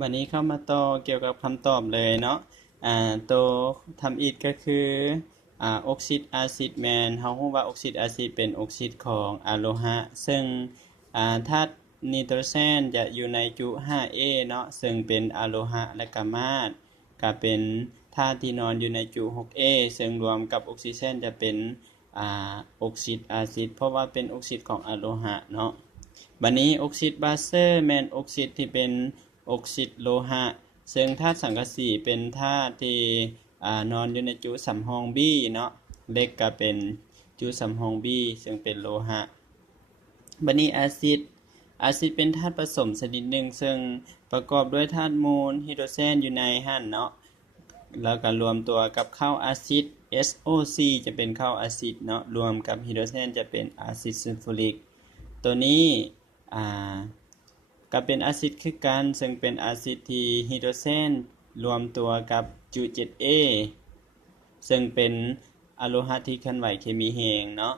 วันนี้เข้ามาต่อเกี่ยวกับคำตอบเลยเนาะตัวทำอิฐก็คือออกซิดอาซิดแมนเฮาฮู้ว่าออกซิดอาซิดเป็นออกซิดของอะโลหะซึ่งธาตุไนโตรเจนจะอยู่ในจุ 5A เนาะซึ่งเป็นอะโลหะและก็มาดก็เป็นธาตุที่นอนอยู่ในจุ 6A ซึ่งรวมกับออกซิเจนจะเป็นออกซิดอาซิดเพราะว่าเป็นออกซิดของอะโลหะเนาะบัดนี้ออกซิดบาเซอร์แม่นออกซิดที่เป็นออกซิดโลหะซึ่งธาตุสังกะสีเป็นธาตุที่นอนอยู่ในจุสำรอง B เนาะเหล็กก็เป็นจุสำรอง B ซึ่งเป็นโลหะบัดนี้อาซิดเป็นธาตุผสมชนิดหนึ่งซึ่งประกอบด้วยธาตุมูลไฮโดรเจนอยู่ในหั่นเนาะแล้วก็รวมตัวกับข้าวอาซิด SOC จะเป็นข้าวอาซิดเนาะรวมกับไฮโดรเจนจะเป็นอาซิดซัลฟูริกตัวนี้ก็เป็นอาซิดคือกันซึ่งเป็นอาซิดที่ไฮโดรเจนรวมตัวกับจุ 7A ซึ่งเป็นอะโลหะที่เคลื่อนไหวเคมีแรงเนาะ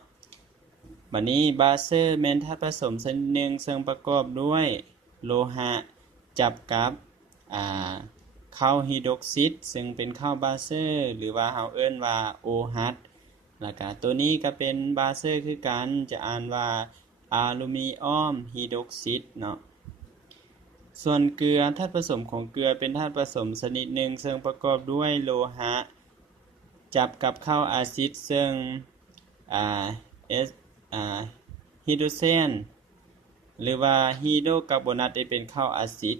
บัดนี้บาเซอร์แม่นธาตุผสมชนิดหนึ่งซึ่งประกอบด้วยโลหะจับกับข้าวไฮดรอกซิดซึ่งเป็นข้าวบาเซอร์หรือว่าเฮาเอิ้นว่า OH แล้วก็ตัวนี้ก็เป็นบาเซอร์คือกันจะอ่านว่าอะลูมิเนียมไฮดรอกซิดเนาะส่วนเกลือธาตุผสมของเกลือเป็นธาตุผสมชนิดหนึ่งซึ่งประกอบด้วยโลหะจับกับข้าวอาซิดซึ่งไฮโดรเจนหรือว่าไฮโดรคาร์บอนัตได้เป็นข้าวอาซิด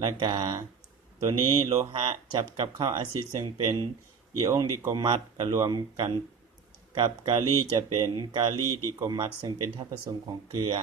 แล้วก็ตัวนี้โลหะจับกับข้าวอาซิดซึ่งเป็นอิออนดิโกมัสก็รวมกันกับกาลีจะเป็นกาลีดิโกมัสซึ่งเป็นธาตุผสมของเกลือ